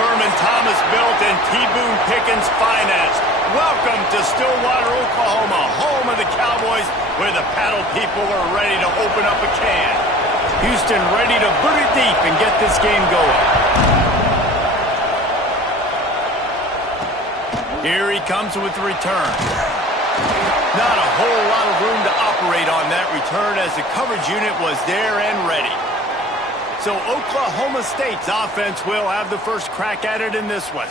Thurman Thomas built and T. Boone Pickens financed. Welcome to Stillwater, Oklahoma, home of the Cowboys, where the paddle people are ready to open up a can. Houston ready to boot it deep and get this game going. Here he comes with the return. Not a whole lot of room to operate on that return as the coverage unit was there and ready. So Oklahoma State's offense will have the first crack at it in this one.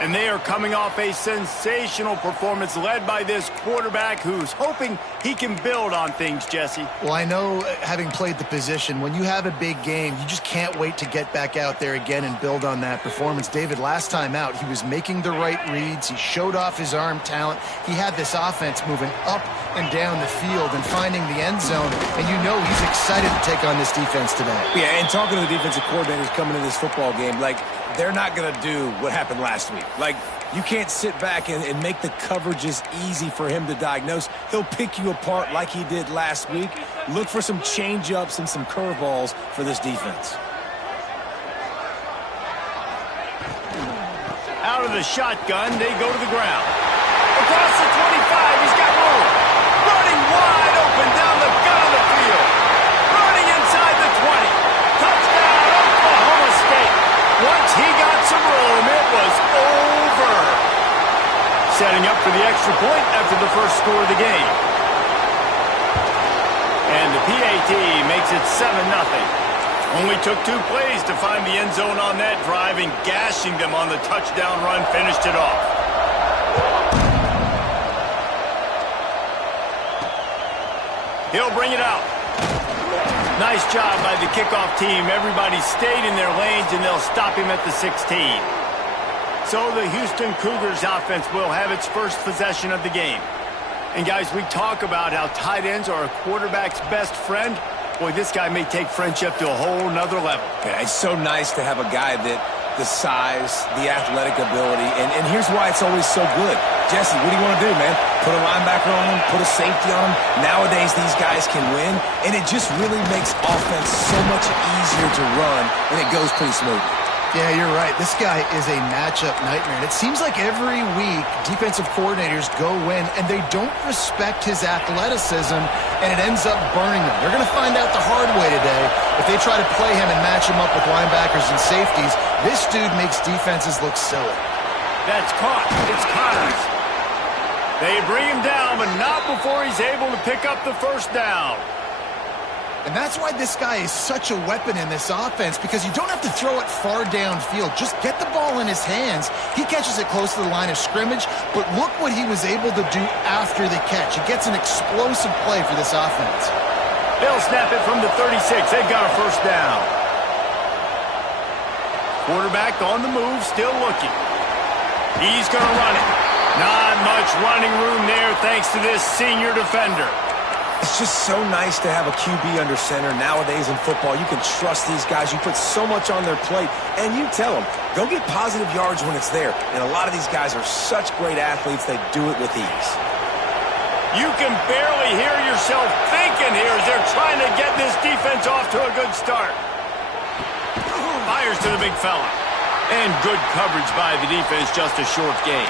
And they are coming off a sensational performance led by this quarterback who's hoping he can build on things, Jesse. Well, I know, having played the position, when you have a big game, you just can't wait to get back out there again and build on that performance. David, last time out, he was making the right reads. He showed off his arm talent. He had this offense moving up and down the field and finding the end zone. And you know he's excited to take on this defense today. Yeah, and talking to the defensive coordinators coming into this football game, like, they're not going to do what happened last week. Like, you can't sit back and make the coverages easy for him to diagnose. He'll pick you apart like he did last week. Look for some change-ups and some curveballs for this defense. Out of the shotgun, they go to the ground. Across the 25, he's got room. Running wide open down the gut of the field. Running inside the 20. Touchdown, Oklahoma State. Once he got some room, it was over. Setting up for the extra point after the first score of the game. And the PAT makes it 7-0. Only took 2 plays to find the end zone on that drive, and gashing them on the touchdown run finished it off. He'll bring it out. Nice job by the kickoff team. Everybody stayed in their lanes, and they'll stop him at the 16. So the Houston Cougars offense will have its first possession of the game. And guys, we talk about how tight ends are a quarterback's best friend. Boy, this guy may take friendship to a whole nother level. Yeah, it's so nice to have a guy that the size, the athletic ability, and here's why it's always so good. Jesse, what do you want to do, man? Put a linebacker on him, put a safety on him. Nowadays, these guys can win, and it just really makes offense so much easier to run, and it goes pretty smooth. Yeah, you're right. This guy is a matchup nightmare. And it seems like every week defensive coordinators go in and they don't respect his athleticism, and it ends up burning them. They're going to find out the hard way today. If they try to play him and match him up with linebackers and safeties, this dude makes defenses look silly. That's caught. It's Connors. They bring him down, but not before he's able to pick up the first down. And that's why this guy is such a weapon in this offense, because you don't have to throw it far downfield. Just get the ball in his hands. He catches it close to the line of scrimmage, but look what he was able to do after the catch. He gets an explosive play for this offense. They'll snap it from the 36. They've got a first down. Quarterback on the move, still looking. He's going to run it. Not much running room there thanks to this senior defender. It's just so nice to have a QB under center. Nowadays in football, you can trust these guys. You put so much on their plate, and you tell them, go get positive yards when it's there. And a lot of these guys are such great athletes, they do it with ease. You can barely hear yourself thinking here as they're trying to get this defense off to a good start. Fires to the big fella. And good coverage by the defense, just a short gain.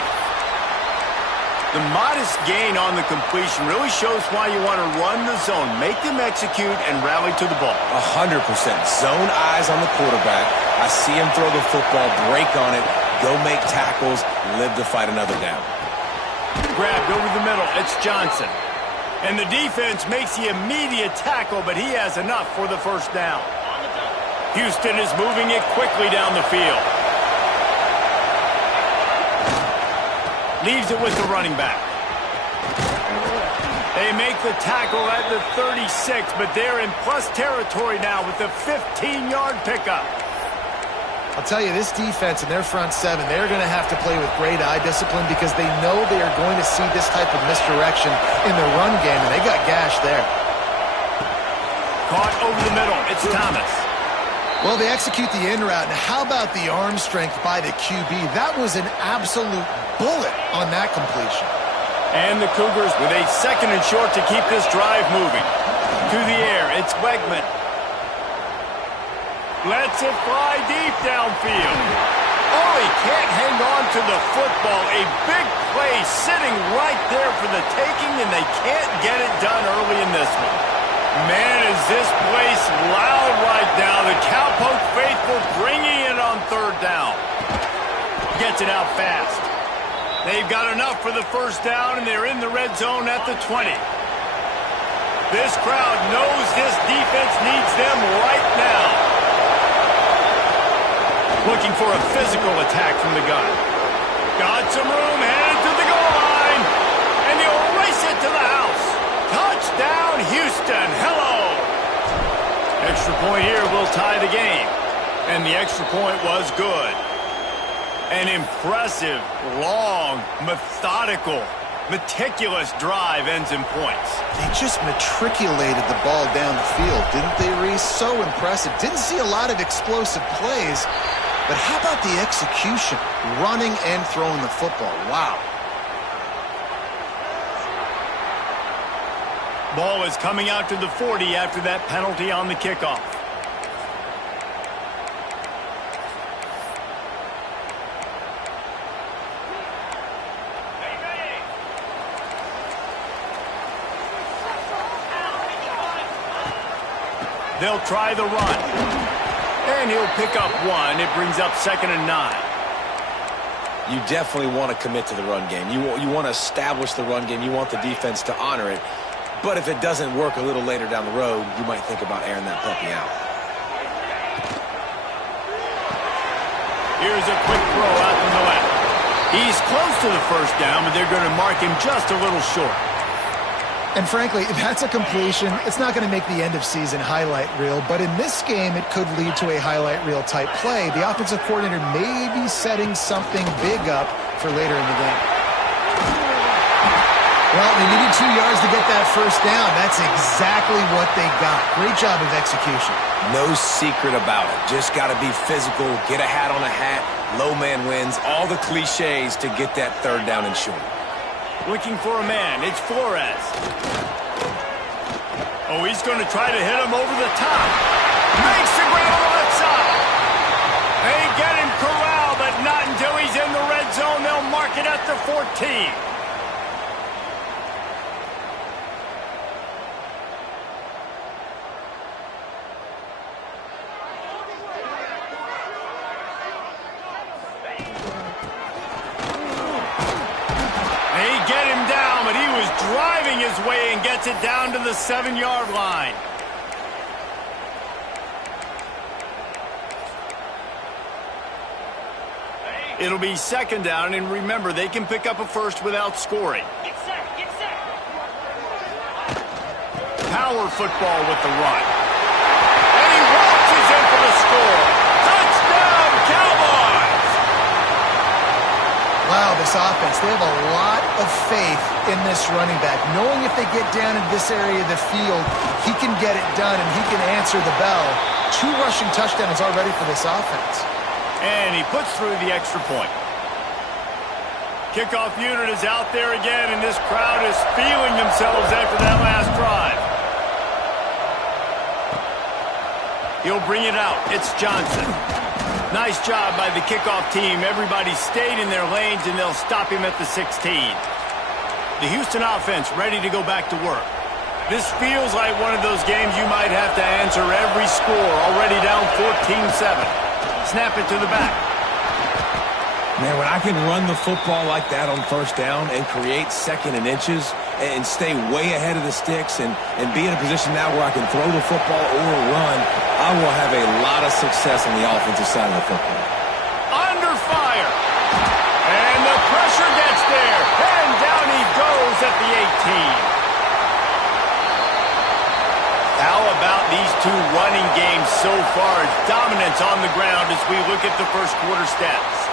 The modest gain on the completion really shows why you want to run the zone, make them execute, and rally to the ball. 100%. Zone eyes on the quarterback. I see him throw the football, break on it, go make tackles, live to fight another down. Grabbed over the middle. It's Johnson. And the defense makes the immediate tackle, but he has enough for the first down. Houston is moving it quickly down the field. Leaves it with the running back. They make the tackle at the 36, but they're in plus territory now with the 15-yard pickup. I'll tell you, this defense and their front seven, they're going to have to play with great eye discipline because they know they are going to see this type of misdirection in the run game, and they got gashed there. Caught over the middle. It's Thomas. Well, they execute the in route, and how about the arm strength by the QB? That was an absolute bullet on that completion. And the Cougars with a second and short to keep this drive moving. To the air, it's Wegman. Lets it fly deep downfield. Oh, he can't hang on to the football. A big play sitting right there for the taking, and they can't get it done early in this one. Man, is this place loud right now. The Cowpoke faithful bringing it on third down. Gets it out fast. They've got enough for the first down, and they're in the red zone at the 20. This crowd knows this defense needs them right now. Looking for a physical attack from the gun. Got some room, headed to the goal line, and he'll race it to the house. Touchdown, Houston. Hello. Extra point here will tie the game, and the extra point was good. An impressive, long, methodical, meticulous drive ends in points. They just matriculated the ball down the field, didn't they, Reese? So impressive. Didn't see a lot of explosive plays, but how about the execution? Running and throwing the football. Wow. Ball is coming out to the 40 after that penalty on the kickoff. They'll try the run. And he'll pick up one. It brings up 2nd and 9. You definitely want to commit to the run game. You want to establish the run game. You want the defense to honor it. But if it doesn't work a little later down the road, you might think about airing that puppy out. Here's a quick throw out from the left. He's close to the first down, but they're going to mark him just a little short. And frankly, if that's a completion, it's not going to make the end-of-season highlight reel. But in this game, it could lead to a highlight reel type play. The offensive coordinator may be setting something big up for later in the game. Well, they needed 2 yards to get that first down. That's exactly what they got. Great job of execution. No secret about it. Just got to be physical, get a hat on a hat, low man wins, all the cliches to get that third down and short. Looking for a man. It's Flores. Oh, he's going to try to hit him over the top. Makes the grab on the left side. They get him corralled, but not until he's in the red zone. They'll mark it at the 14. Driving his way and gets it down to the 7-yard line. It'll be 2nd down, and remember, they can pick up a first without scoring. Get set, get set. Power football with the run. And he launches in for the score. Touchdown, Cowboys! Wow, this offense, they have a lot of faith in this running back. Knowing if they get down in this area of the field, he can get it done and he can answer the bell. 2 rushing touchdowns already for this offense. And he puts through the extra point. Kickoff unit is out there again, and this crowd is feeling themselves after that last drive. He'll bring it out. It's Johnson. Nice job by the kickoff team. Everybody stayed in their lanes, and they'll stop him at the 16. The Houston offense ready to go back to work. This feels like one of those games you might have to answer every score. Already down 14-7. Snap it to the back. Man, when I can run the football like that on first down and create 2nd and inches and stay way ahead of the sticks and be in a position now where I can throw the football or run, I will have a lot of success on the offensive side of the football. Under fire. And the pressure gets there. And down he goes at the 18. How about these 2 running games so far? Dominance on the ground as we look at the first quarter stats.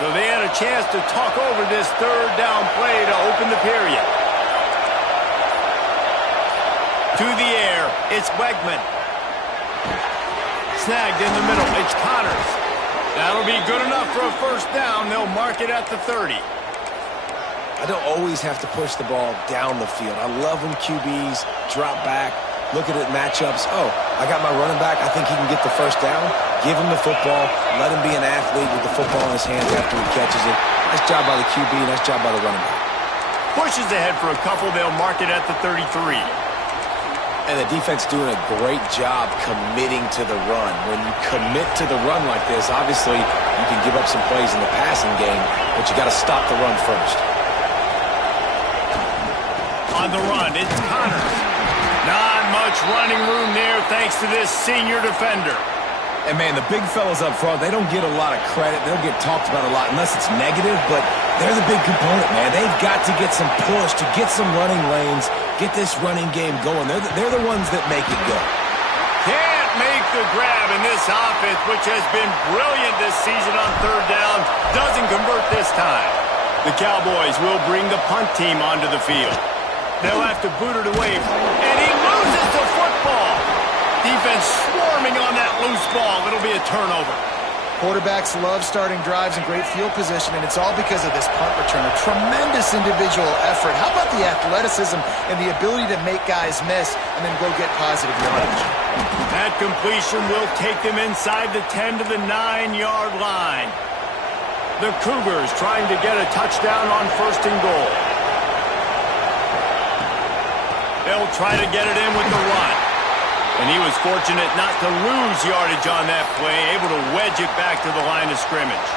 So they had a chance to talk over this 3rd down play to open the period. To the air, it's Wegman. Snagged in the middle, it's Connors. That'll be good enough for a first down. They'll mark it at the 30. I don't always have to push the ball down the field. I love when QBs drop back, look at it matchups. Oh, I got my running back. I think he can get the first down. Give him the football. Let him be an athlete with the football in his hands after he catches it. Nice job by the QB. Nice job by the running back. Pushes ahead for a couple. They'll mark it at the 33. And the defense doing a great job committing to the run. When you commit to the run like this, obviously you can give up some plays in the passing game, but you got to stop the run first. On the run, it's Connors. Not much running room there thanks to this senior defender. And, man, the big fellas up front, they don't get a lot of credit. They don't get talked about a lot unless it's negative, but they're the big component, man. They've got to get some push, to get some running lanes, get this running game going. They're the ones that make it go. Can't make the grab in this offense, which has been brilliant this season on third down. Doesn't convert this time. The Cowboys will bring the punt team onto the field. They'll have to boot it away, and he loses the football. Defense swarming on that loose ball. It'll be a turnover. Quarterbacks love starting drives in great field position, and it's all because of this punt return. A tremendous individual effort. How about the athleticism and the ability to make guys miss and then go get positive yardage? That completion will take them inside the 10 to the 9-yard line. The Cougars trying to get a touchdown on first and goal. They'll try to get it in with the run. And he was fortunate not to lose yardage on that play, able to wedge it back to the line of scrimmage.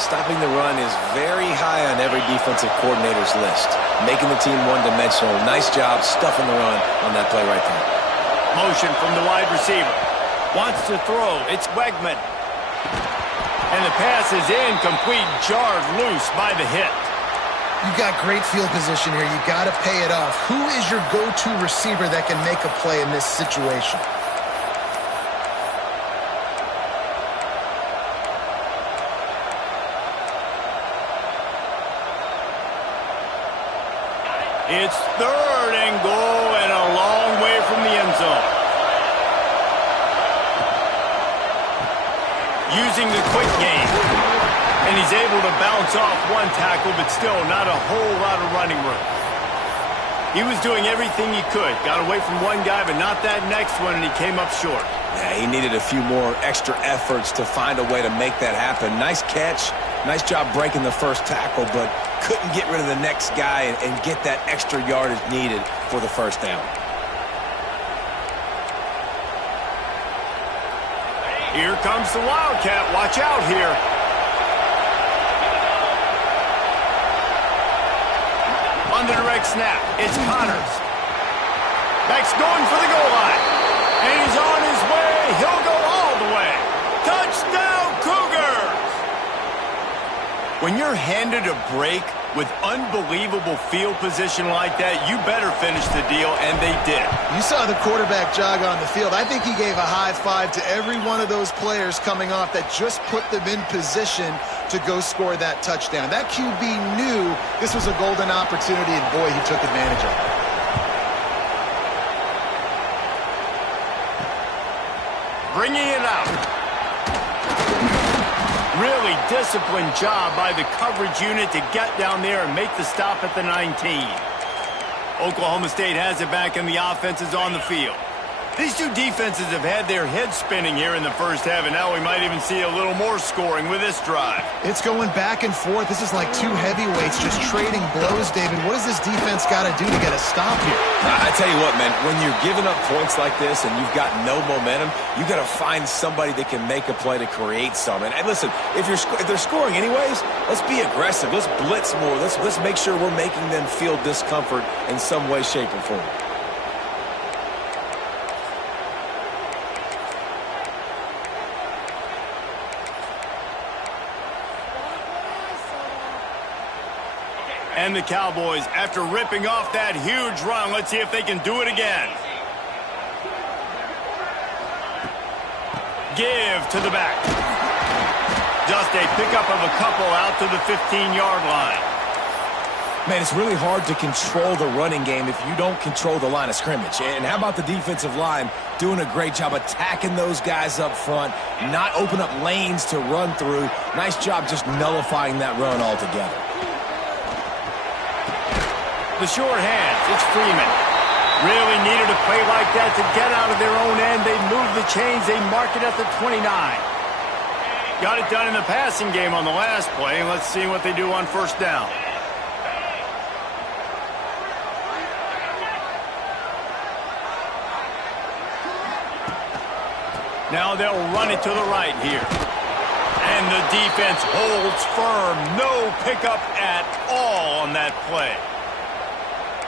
Stopping the run is very high on every defensive coordinator's list. Making the team one-dimensional. Nice job stuffing the run on that play right there. Motion from the wide receiver. Wants to throw. It's Wegman. And the pass is incomplete, jarred loose by the hit. You got great field position here. You got to pay it off. Who is your go-to receiver that can make a play in this situation? It's third and goal and a long way from the end zone. Using the quick game. And he's able to bounce off one tackle, but still not a whole lot of running room. He was doing everything he could. Got away from one guy, but not that next one, and he came up short. Yeah, he needed a few more extra efforts to find a way to make that happen. Nice catch. Nice job breaking the first tackle, but couldn't get rid of the next guy and get that extra yardage needed for the first down. Here comes the Wildcat. Watch out here. On the direct snap, it's Connors. Beck's going for the goal line. And he's on his way. He'll go all the way. Touchdown, Cougars! When you're handed a break with unbelievable field position like that, you better finish the deal, and they did. You saw the quarterback jog on the field. I think he gave a high five to every one of those players coming off that just put them in position to go score that touchdown. That QB knew this was a golden opportunity, and boy, he took advantage of it. Bringing it out. Really disciplined job by the coverage unit to get down there and make the stop at the 19. Oklahoma State has it back, and the offense is on the field. These two defenses have had their heads spinning here in the first half, and now we might even see a little more scoring with this drive. It's going back and forth. This is like two heavyweights just trading blows, David. What does this defense got to do to get a stop here? I tell you what, man, when you're giving up points like this and you've got no momentum, you got to find somebody that can make a play to create some. And listen, if they're scoring anyways, let's be aggressive. Let's blitz more. Let's make sure we're making them feel discomfort in some way, shape, or form. And the Cowboys, after ripping off that huge run, let's see if they can do it again. Give to the back. Just a pickup of a couple out to the 15-yard line. Man, it's really hard to control the running game if you don't control the line of scrimmage. And how about the defensive line doing a great job attacking those guys up front, not open up lanes to run through. Nice job just nullifying that run altogether. The short hands, it's Freeman. Really needed a play like that to get out of their own end. They move the chains, they mark it at the 29. Got it done in the passing game on the last play, and let's see what they do on first down. Now they'll run it to the right here. And the defense holds firm. No pickup at all on that play.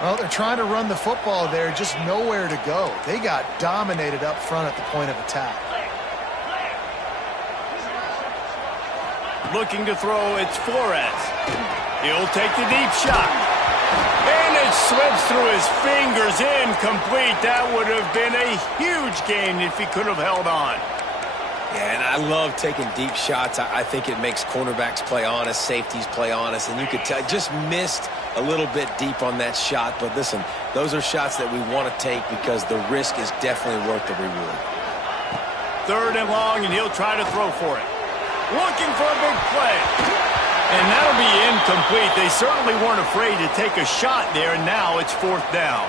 Well, they're trying to run the football there, just nowhere to go. They got dominated up front at the point of attack. Looking to throw, it's Flores. He'll take the deep shot. And it slips through his fingers, incomplete. That would have been a huge gain if he could have held on. Yeah, and I love taking deep shots. I think it makes cornerbacks play honest, safeties play honest, and you could tell just missed a little bit deep on that shot. But listen, those are shots that we want to take because the risk is definitely worth the reward. 3rd and long, and he'll try to throw for it. Looking for a big play. And that'll be incomplete. They certainly weren't afraid to take a shot there, and now it's 4th down.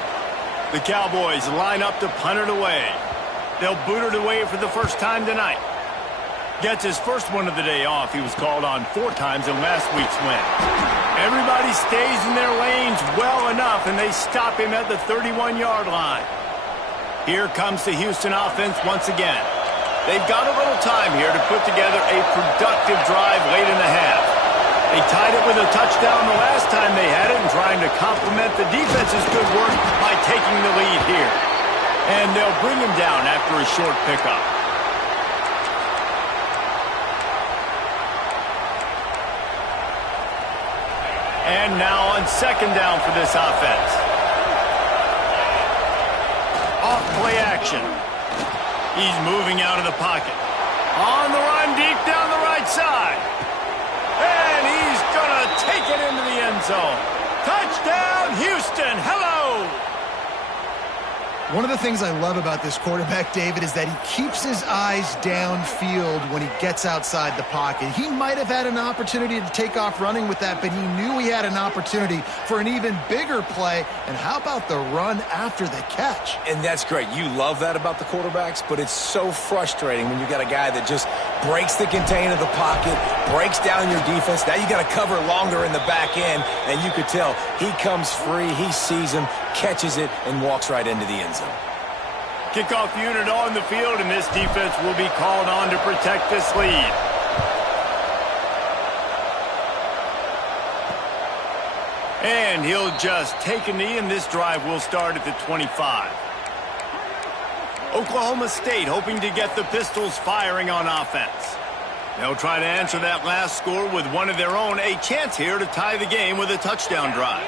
The Cowboys line up to punt it away. They'll boot it away for the first time tonight. Gets his first one of the day off. He was called on 4 times in last week's win. Everybody stays in their lanes well enough, and they stop him at the 31-yard line. Here comes the Houston offense once again. They've got a little time here to put together a productive drive late in the half. They tied it with a touchdown the last time they had it and trying to complement the defense's good work by taking the lead here. And they'll bring him down after a short pickup. And now on 2nd down for this offense. Off play action. He's moving out of the pocket. On the run deep down the right side. And he's going to take it into the end zone. Touchdown, Houston. Hello. One of the things I love about this quarterback, David, is that he keeps his eyes downfield when he gets outside the pocket. He might have had an opportunity to take off running with that, but he knew he had an opportunity for an even bigger play. And how about the run after the catch? And that's great. You love that about the quarterbacks, but it's so frustrating when you got a guy that just breaks the contain of the pocket, breaks down your defense. Now you got to cover longer in the back end, and you could tell he comes free, he sees him, catches it, and walks right into the end zone. Kickoff unit on the field, and this defense will be called on to protect this lead. And he'll just take a knee, and this drive will start at the 25. Oklahoma State hoping to get the Pistols firing on offense. They'll try to answer that last score with one of their own, a chance here to tie the game with a touchdown drive.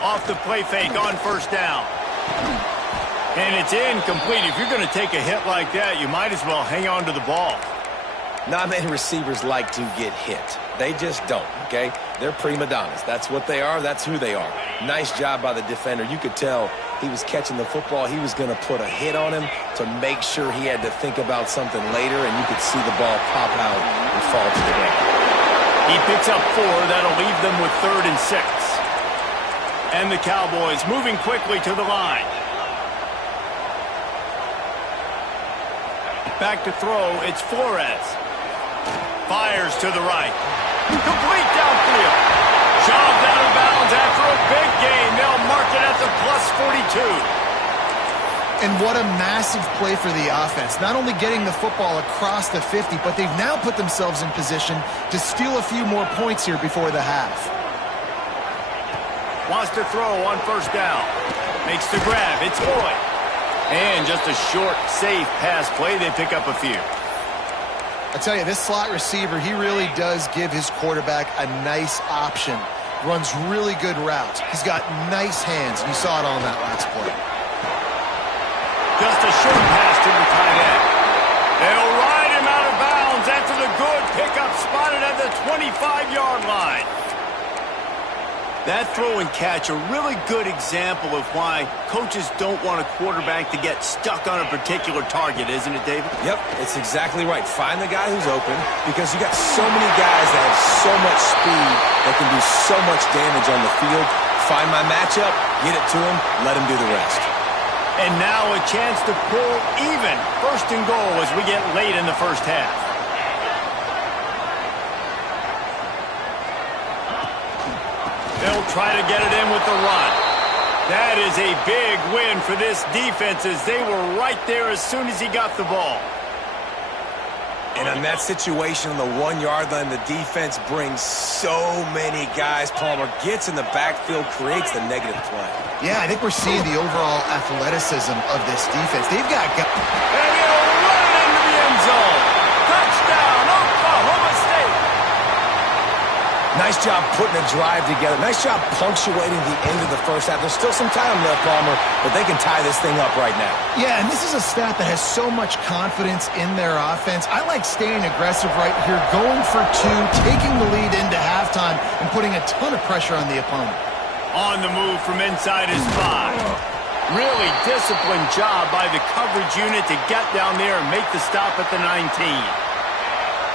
Off the play fake on first down. And it's incomplete. If you're going to take a hit like that, you might as well hang on to the ball. Not many receivers like to get hit. They just don't, okay? They're prima donnas. That's what they are. That's who they are. Nice job by the defender. You could tell he was catching the football. He was going to put a hit on him to make sure he had to think about something later, and you could see the ball pop out and fall to the ground. He picks up 4. That'll leave them with 3rd and 6. And the Cowboys moving quickly to the line. Back to throw, it's Flores. Fires to the right. Complete downfield. Shoved out of bounds after a big gain. They'll mark it at the +42. And what a massive play for the offense. Not only getting the football across the 50, but they've now put themselves in position to steal a few more points here before the half. Wants to throw on first down. Makes the grab. It's Boyd. And just a short, safe pass play. They pick up a few. I tell you, this slot receiver, he really does give his quarterback a nice option. Runs really good routes. He's got nice hands. You saw it on that last play. Just a short pass to the tight end. They'll ride him out of bounds at for the good pickup, spotted at the 25-yard line. That throw and catch, a really good example of why coaches don't want a quarterback to get stuck on a particular target, isn't it, David? Yep, it's exactly right. Find the guy who's open, because you got so many guys that have so much speed that can do so much damage on the field. Find my matchup, get it to him, let him do the rest. And now a chance to pull even. First and goal as we get late in the first half. They'll try to get it in with the run. That is a big win for this defense, as they were right there as soon as he got the ball. And on that situation on the 1-yard line, the defense brings so many guys. Palmer gets in the backfield, creates the negative play. Yeah, I think we're seeing the overall athleticism of this defense. They've got... And he'll run it into the end zone. Touchdown, Oklahoma State. Nice job putting a drive together. Nice job punctuating the end of the first half. There's still some time left, Palmer, but they can tie this thing up right now. Yeah, and this is a staff that has so much confidence in their offense. I like staying aggressive right here, going for two, taking the lead into halftime, and putting a ton of pressure on the opponent. On the move from inside his 5. Really disciplined job by the coverage unit to get down there and make the stop at the 19.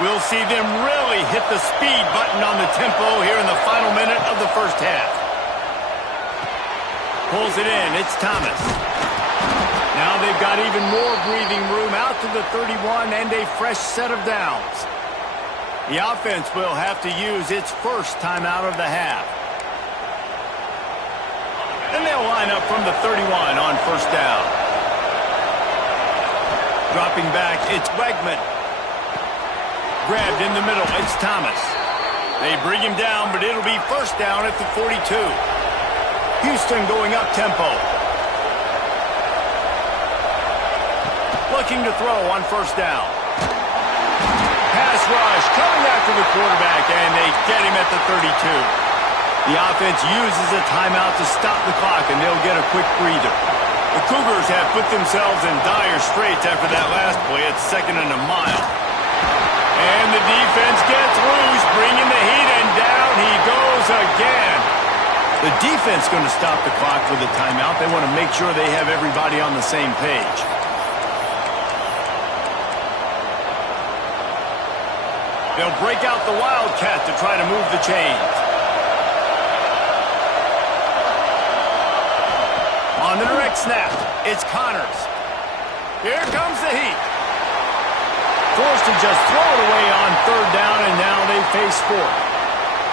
We'll see them really hit the speed button on the tempo here in the final minute of the first half. Pulls it in. It's Thomas. Now they've got even more breathing room out to the 31 and a fresh set of downs. The offense will have to use its first timeout of the half. And they'll line up from the 31 on first down. Dropping back, it's Wegman. Grabbed in the middle, it's Thomas. They bring him down, but it'll be first down at the 42. Houston going up tempo. Looking to throw on first down. Pass rush coming after the quarterback, and they get him at the 32. The offense uses a timeout to stop the clock, and they'll get a quick breather. The Cougars have put themselves in dire straits after that last play at 2nd and a mile. And the defense gets loose, bringing the heat, and down he goes again. The defense going to stop the clock with a timeout. They want to make sure they have everybody on the same page. They'll break out the Wildcat to try to move the chains. On the direct snap, it's Connors. Here comes the heat. Forced to just throw it away on third down, and now they face 4th.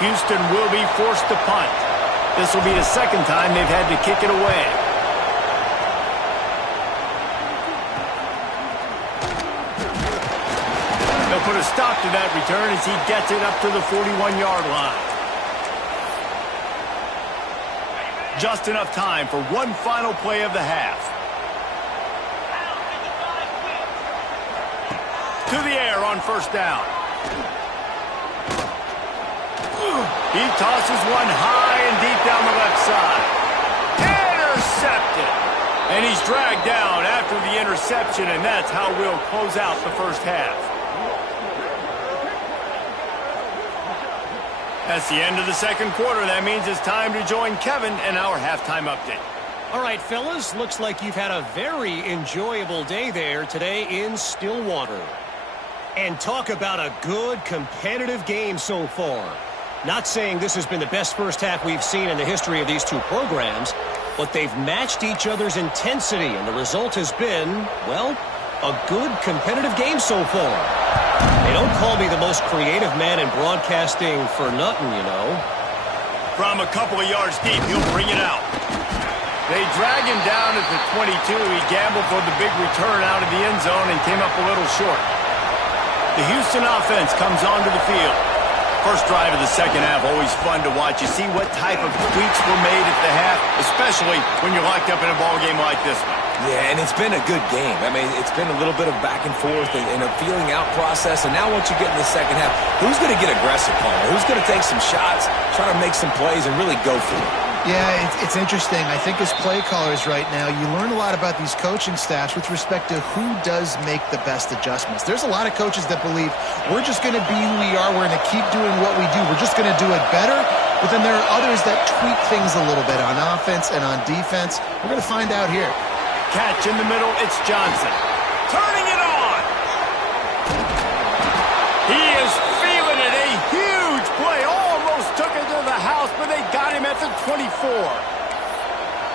Houston will be forced to punt. This will be the second time they've had to kick it away. They'll put a stop to that return as he gets it up to the 41-yard line. Just enough time for one final play of the half. To the air on first down. He tosses one high and deep down the left side. Intercepted. And he's dragged down after the interception, and that's how we'll close out the first half. That's the end of the second quarter. That means it's time to join Kevin in our halftime update. All right, fellas, looks like you've had a very enjoyable day there today in Stillwater. And talk about a good competitive game so far. Not saying this has been the best first half we've seen in the history of these two programs, but they've matched each other's intensity, and the result has been, well, a good competitive game so far. They don't call me the most creative man in broadcasting for nothing, you know. From a couple of yards deep, he'll bring it out. They drag him down at the 22. He gambled for the big return out of the end zone and came up a little short. The Houston offense comes onto the field. First drive of the second half, always fun to watch. You see what type of tweaks were made at the half, especially when you're locked up in a ball game like this one. Yeah, and it's been a good game. I mean, it's been a little bit of back and forth and a feeling out process. And now once you get in the second half, who's going to get aggressive, Palmer? Who's going to take some shots, try to make some plays, and really go for it? Yeah, it's interesting. I think as play callers right now, you learn a lot about these coaching staffs with respect to who does make the best adjustments. There's a lot of coaches that believe we're just going to be who we are. We're going to keep doing what we do. We're just going to do it better. But then there are others that tweak things a little bit on offense and on defense. We're going to find out here. Catch in the middle. It's Johnson. Turning it on. He is feeling it. A huge play. Almost took it to the house, but they got him at the 24.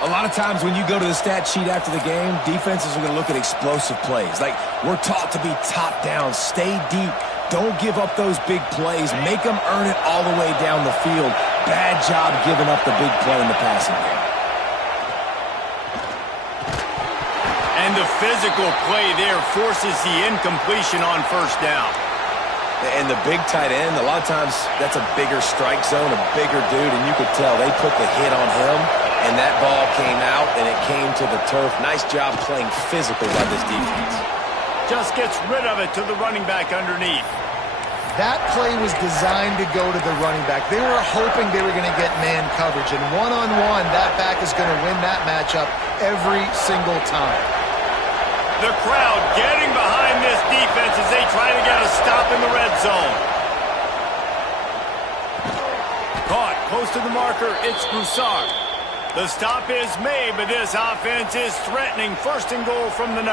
A lot of times when you go to the stat sheet after the game, defenses are going to look at explosive plays. Like, we're taught to be top down, stay deep, don't give up those big plays, make them earn it all the way down the field. Bad job giving up the big play in the passing game. And the physical play there forces the incompletion on first down. And the big tight end, a lot of times that's a bigger strike zone, a bigger dude, and you could tell they put the hit on him, and that ball came out, and it came to the turf. Nice job playing physical by this defense. Just gets rid of it to the running back underneath. That play was designed to go to the running back. They were hoping they were going to get man coverage, and one-on-one, that back is going to win that matchup every single time. The crowd getting behind this defense as they try to get a stop in the red zone. Caught close to the marker. It's Broussard. The stop is made, but this offense is threatening first and goal from the 9.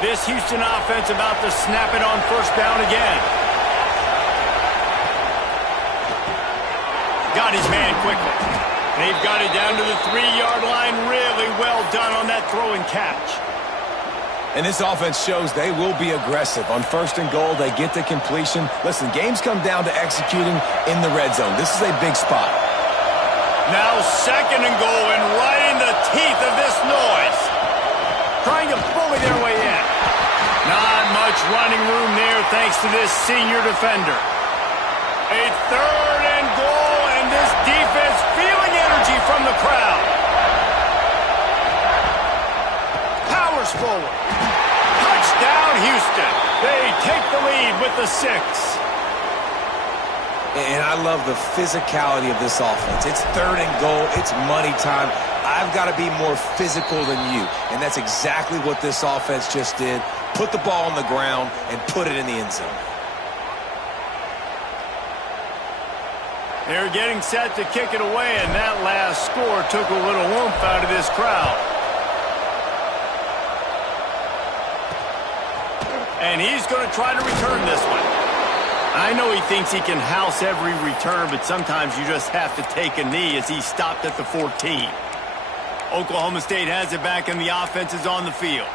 This Houston offense about to snap it on first down again. Got his man quickly. They've got it down to the 3-yard line. Really well done on that throw and catch. And this offense shows they will be aggressive. On first and goal, they get the completion. Listen, games come down to executing in the red zone. This is a big spot. Now second and goal, and right in the teeth of this noise. Trying to bully their way in. Not much running room there thanks to this senior defender. A third and goal, and this defense feeling energy from the crowd. Powers forward. Touchdown, Houston. They take the lead with the 6. And I love the physicality of this offense. It's third and goal. It's money time. I've got to be more physical than you. And that's exactly what this offense just did. Put the ball on the ground and put it in the end zone. They're getting set to kick it away, and that last score took a little oomph out of this crowd. And he's going to try to return this one. I know he thinks he can house every return, but sometimes you just have to take a knee as he stopped at the 14. Oklahoma State has it back, and the offense is on the field.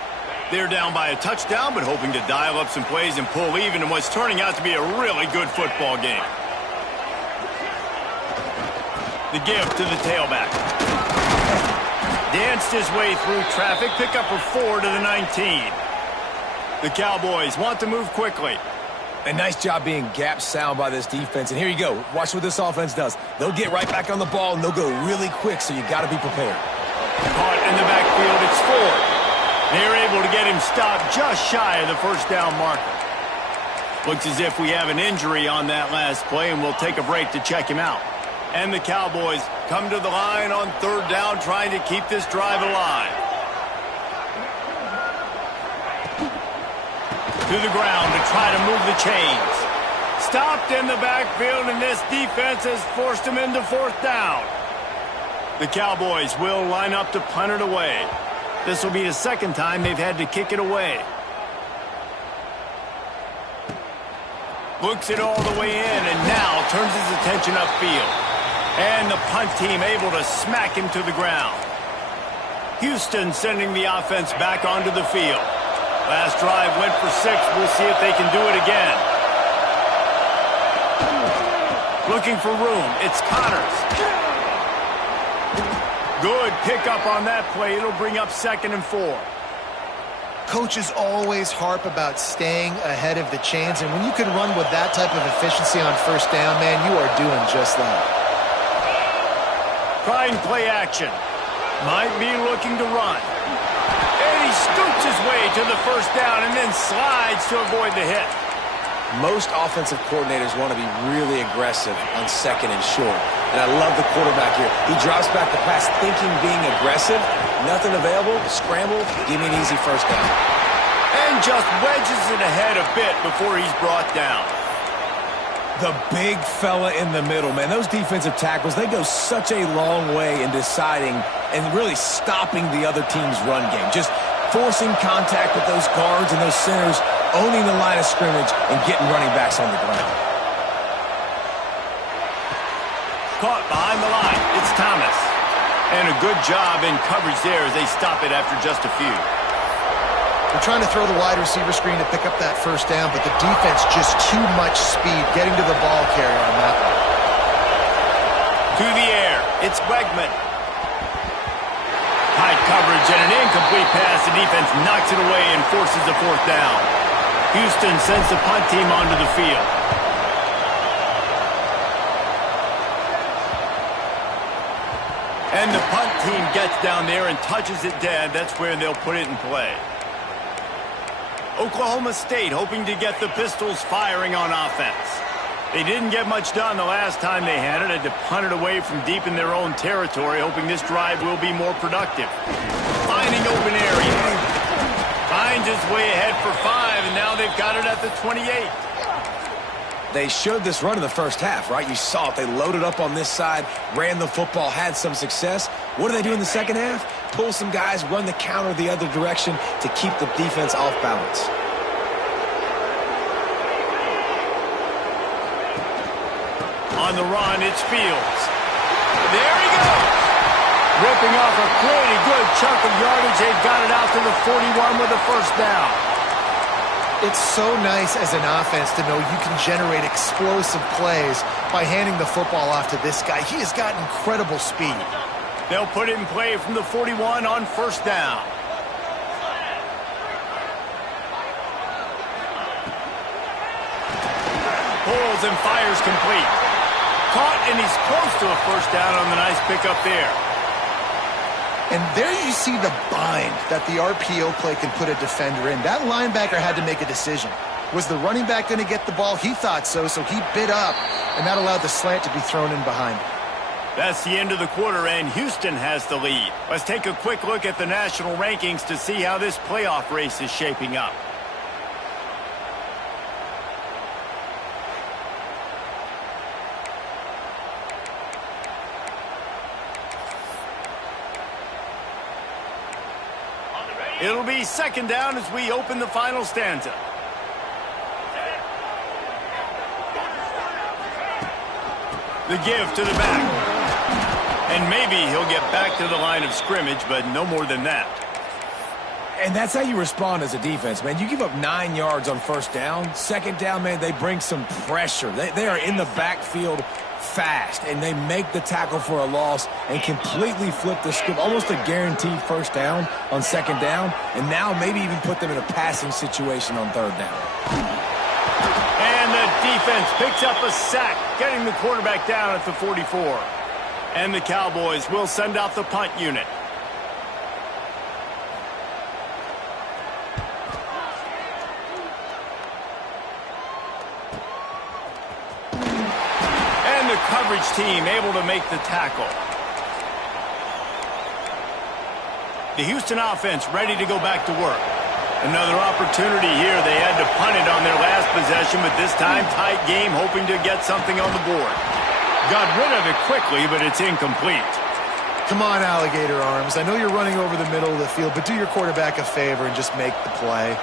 They're down by a touchdown, but hoping to dial up some plays and pull even in what's turning out to be a really good football game. The give to the tailback. Danced his way through traffic. Pick up a 4 to the 19. The Cowboys want to move quickly. A nice job being gap sound by this defense. And here you go. Watch what this offense does. They'll get right back on the ball, and they'll go really quick, so you got to be prepared. Caught in the backfield. It's Ford. They're able to get him stopped just shy of the first down marker. Looks as if we have an injury on that last play, and we'll take a break to check him out. And the Cowboys come to the line on third down, trying to keep this drive alive. To the ground to try to move the chains. Stopped in the backfield, and this defense has forced him into fourth down. The Cowboys will line up to punt it away. This will be the second time they've had to kick it away. Looks it all the way in, and now turns his attention upfield. And the punt team able to smack him to the ground. Houston sending the offense back onto the field. Last drive went for 6. We'll see if they can do it again. Looking for room. It's Connors. Good pickup on that play. It'll bring up 2nd and 4. Coaches always harp about staying ahead of the chains, and when you can run with that type of efficiency on first down, man, you are doing just that. Trying play action. Might be looking to run. And he scoots his way to the first down and then slides to avoid the hit. Most offensive coordinators want to be really aggressive on second and short. And I love the quarterback here. He drops back the pass thinking being aggressive. Nothing available, scramble, give me an easy first down. And just wedges it ahead a bit before he's brought down. The big fella in the middle, man. Those defensive tackles, they go such a long way in deciding and really stopping the other team's run game. Just forcing contact with those guards and those centers, owning the line of scrimmage, and getting running backs on the ground. Caught behind the line. It's Thomas. And a good job in coverage there as they stop it after just a few. They're trying to throw the wide receiver screen to pick up that first down, but the defense just too much speed getting to the ball carrier on that one. To the air. It's Wegman. High coverage and an incomplete pass. The defense knocks it away and forces the fourth down. Houston sends the punt team onto the field. And the punt team gets down there and touches it dead. That's where they'll put it in play. Oklahoma State hoping to get the Pistols firing on offense. They didn't get much done the last time they had it. Had to punt it away from deep in their own territory, hoping this drive will be more productive. Finding open area. Finds his way ahead for 5, and now they've got it at the 28. They showed this run in the first half, right? You saw it. They loaded up on this side, ran the football, had some success. What do they do in the second half? Pull some guys, run the counter the other direction to keep the defense off balance. On the run, it's Fields. There he goes. Ripping off a pretty good chunk of yardage. They've got it out to the 41 with a first down. It's so nice as an offense to know you can generate explosive plays by handing the football off to this guy. He has got incredible speed. They'll put it in play from the 41 on first down. Pulls and fires complete. Caught, and he's close to a first down on the nice pickup there. And there you see the bind that the RPO play can put a defender in. That linebacker had to make a decision. Was the running back going to get the ball? He thought so, so he bit up, and that allowed the slant to be thrown in behind him. That's the end of the quarter, and Houston has the lead. Let's take a quick look at the national rankings to see how this playoff race is shaping up. It'll be second down as we open the final stanza. The give to the back. And maybe he'll get back to the line of scrimmage, but no more than that. And that's how you respond as a defense, man. You give up 9 yards on first down. Second down, man, they bring some pressure. They are in the backfield fast, and they make the tackle for a loss and completely flip the script. Almost a guaranteed first down on second down, and now maybe even put them in a passing situation on third down. And the defense picks up a sack, getting the quarterback down at the 44. And the Cowboys will send out the punt unit. And the coverage team able to make the tackle. The Houston offense ready to go back to work. Another opportunity here. They had to punt it on their last possession, but this time tight game, hoping to get something on the board. Got rid of it quickly, but it's incomplete. Come on, alligator arms. I know you're running over the middle of the field, but do your quarterback a favor and just make the play.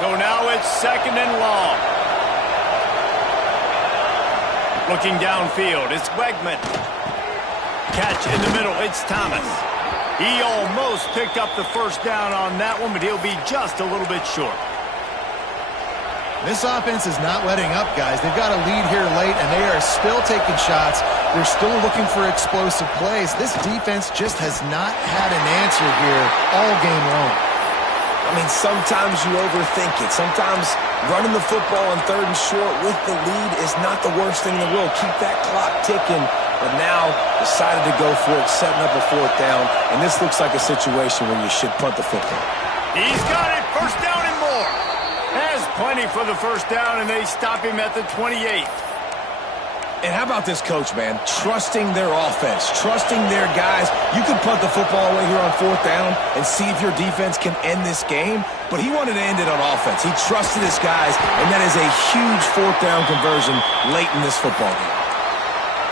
So now it's second and long. Looking downfield, it's Wegman. Catch in the middle, it's Thomas. He almost picked up the first down on that one, but he'll be just a little bit short. This offense is not letting up, guys. They've got a lead here late, and they are still taking shots. They're still looking for explosive plays. This defense just has not had an answer here all game long. I mean, sometimes you overthink it. Sometimes running the football on third and short with the lead is not the worst thing in the world. Keep that clock ticking. But now decided to go for it, setting up a fourth down. And this looks like a situation where you should punt the football. He's got it. First down and more. Has plenty for the first down, and they stop him at the 28. And how about this coach, man? Trusting their offense, trusting their guys. You can punt the football away here on fourth down and see if your defense can end this game, but he wanted to end it on offense. He trusted his guys, and that is a huge fourth down conversion late in this football game.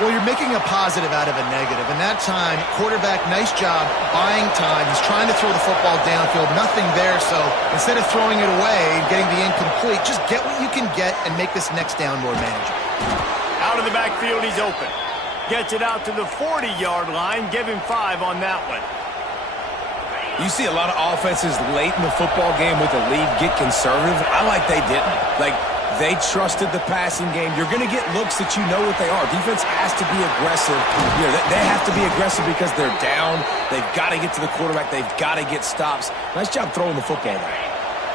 Well, you're making a positive out of a negative. And that time, quarterback, nice job buying time. He's trying to throw the football downfield. Nothing there, so instead of throwing it away and getting the incomplete, just get what you can get and make this next down more manageable. Out of the backfield, he's open. Gets it out to the 40-yard line. Give him 5 on that one. You see a lot of offenses late in the football game with the lead get conservative. I like they didn't. Like, they trusted the passing game. You're going to get looks that you know what they are. Defense has to be aggressive. You know, they have to be aggressive because they're down. They've got to get to the quarterback. They've got to get stops. Nice job throwing the football there.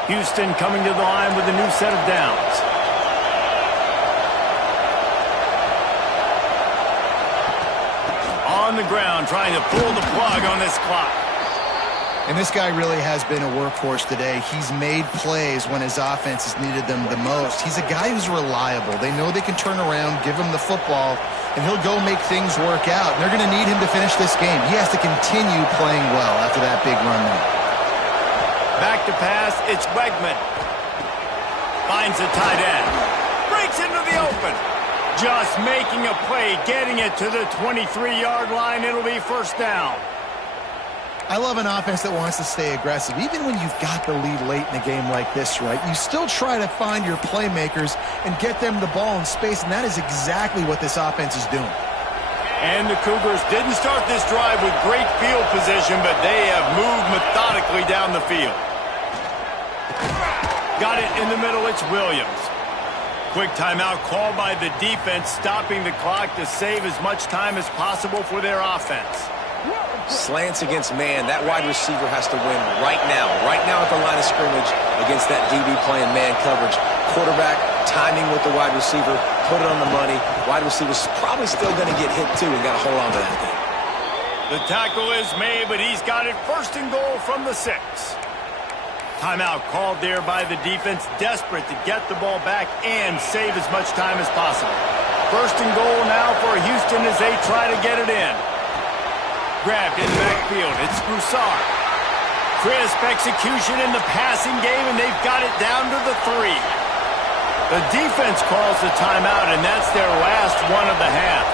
Houston coming to the line with a new set of downs. On the ground, trying to pull the plug on this clock. And this guy really has been a workhorse today. He's made plays when his offense has needed them the most. He's a guy who's reliable. They know they can turn around, give him the football, and he'll go make things work out. And they're going to need him to finish this game. He has to continue playing well after that big run there. Back to pass, it's Wegman. Finds the tight end. Breaks into the open. Just making a play, getting it to the 23-yard line. It'll be first down. I love an offense that wants to stay aggressive. Even when you've got the lead late in a game like this, right, you still try to find your playmakers and get them the ball in space, and that is exactly what this offense is doing. And the Cougars didn't start this drive with great field position, but they have moved methodically down the field. Got it in the middle, it's Williams. Quick timeout called by the defense, stopping the clock to save as much time as possible for their offense. Slants against man. That wide receiver has to win right now at the line of scrimmage against that DB playing man coverage. Quarterback, timing with the wide receiver, put it on the money. Wide receiver's probably still going to get hit too and got to hold on to that thing. The tackle is made, but he's got it first and goal from the 6. Timeout called there by the defense, desperate to get the ball back and save as much time as possible. First and goal now for Houston as they try to get it in. Grabbed in the backfield. It's Broussard. Crisp execution in the passing game, and they've got it down to the 3. The defense calls the timeout, and that's their last one of the half.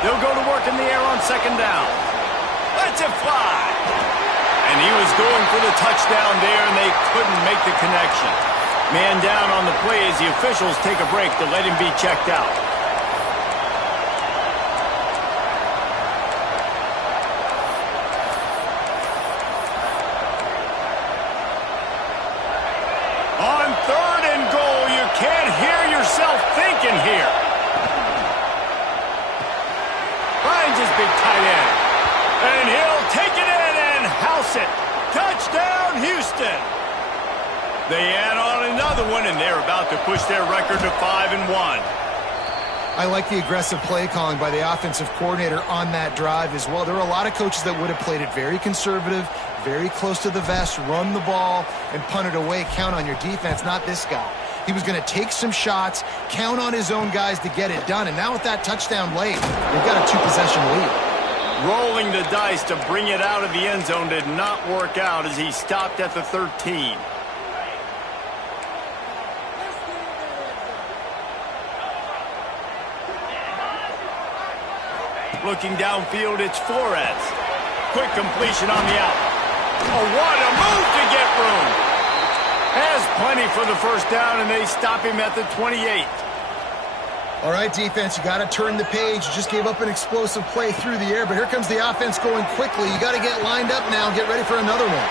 They'll go to work in the air on second down. Let's it fly. And he was going for the touchdown there, and they couldn't make the connection. Man down on the play as the officials take a break to let him be checked out. On third and goal, you can't hear yourself thinking here. Finds his big tight end. And he'll take it in and house it. Touchdown, Houston. They add on another one, and they're about to push their record to 5-1. I like the aggressive play calling by the offensive coordinator on that drive as well. There are a lot of coaches that would have played it very conservative, very close to the vest, run the ball, and punt it away. Count on your defense, not this guy. He was going to take some shots, count on his own guys to get it done. And now with that touchdown late, they've got a 2-possession lead. Rolling the dice to bring it out of the end zone did not work out as he stopped at the 13. Looking downfield, it's Flores. Quick completion on the out. Oh, what a move to get room. Has plenty for the first down, and they stop him at the 28. All right, defense, you got to turn the page. You just gave up an explosive play through the air, but here comes the offense going quickly. You got to get lined up now and get ready for another one.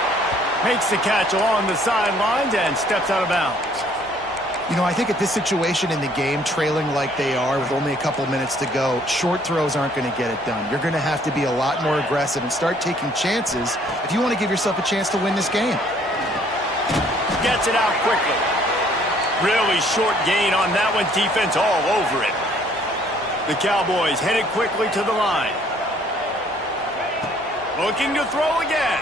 Makes the catch along the sidelines and steps out of bounds. You know, I think at this situation in the game, trailing like they are with only a couple minutes to go, short throws aren't going to get it done. You're going to have to be a lot more aggressive and start taking chances if you want to give yourself a chance to win this game. Gets it out quickly. Really short gain on that one. Defense all over it. The Cowboys headed quickly to the line. Looking to throw again.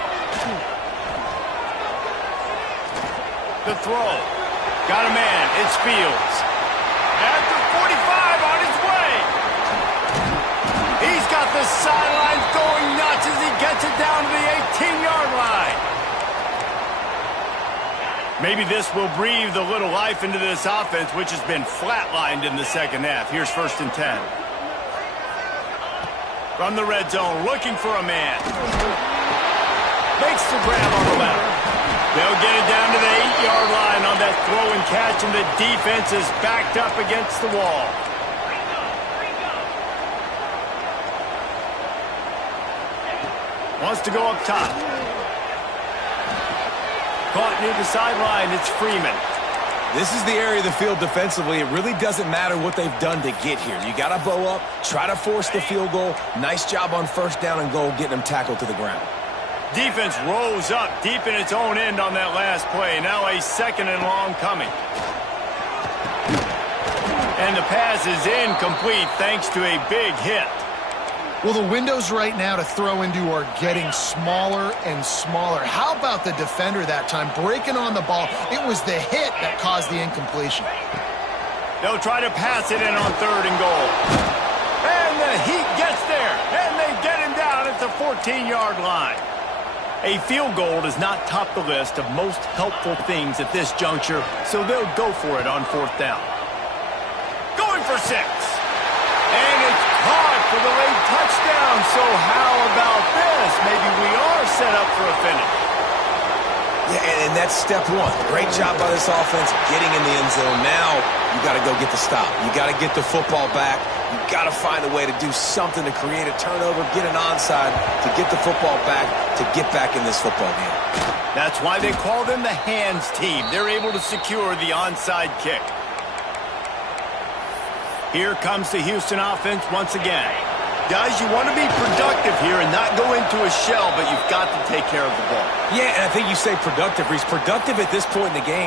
The throw. Got a man. It's Fields. After 45 on his way. He's got the sidelines going nuts as he gets it down to the 18-yard line. Maybe this will breathe a little life into this offense, which has been flatlined in the second half. Here's 1st and 10. From the red zone, looking for a man. Makes the grab on the left. They'll get it down to the 8-yard line on that throw and catch, and the defense is backed up against the wall. Wants to go up top. Caught near the sideline, it's Freeman. This is the area of the field defensively. It really doesn't matter what they've done to get here. You got to bow up, try to force the field goal. Nice job on 1st down and goal, getting them tackled to the ground. Defense rose up deep in its own end on that last play. Now a 2nd and long coming. And the pass is incomplete thanks to a big hit. Well, the windows right now to throw into are getting smaller and smaller. How about the defender that time breaking on the ball? It was the hit that caused the incompletion. They'll try to pass it in on 3rd and goal. And the Heat gets there, and they get him down at the 14-yard line. A field goal does not top the list of most helpful things at this juncture, so they'll go for it on 4th down. Going for 6. And it's caught for the late touchdown. So how about this? Maybe we are set up for a finish. Yeah, and that's step one. Great job by this offense getting in the end zone. Now you got to go get the stop. You got to get the football back. You got to find a way to do something to create a turnover, get an onside, to get the football back, to get back in this football game. That's why they call them the hands team. They're able to secure the onside kick. Here comes the Houston offense once again. Guys, you want to be productive here and not go into a shell, but you've got to take care of the ball. Yeah, and I think you say productive. He's productive at this point in the game.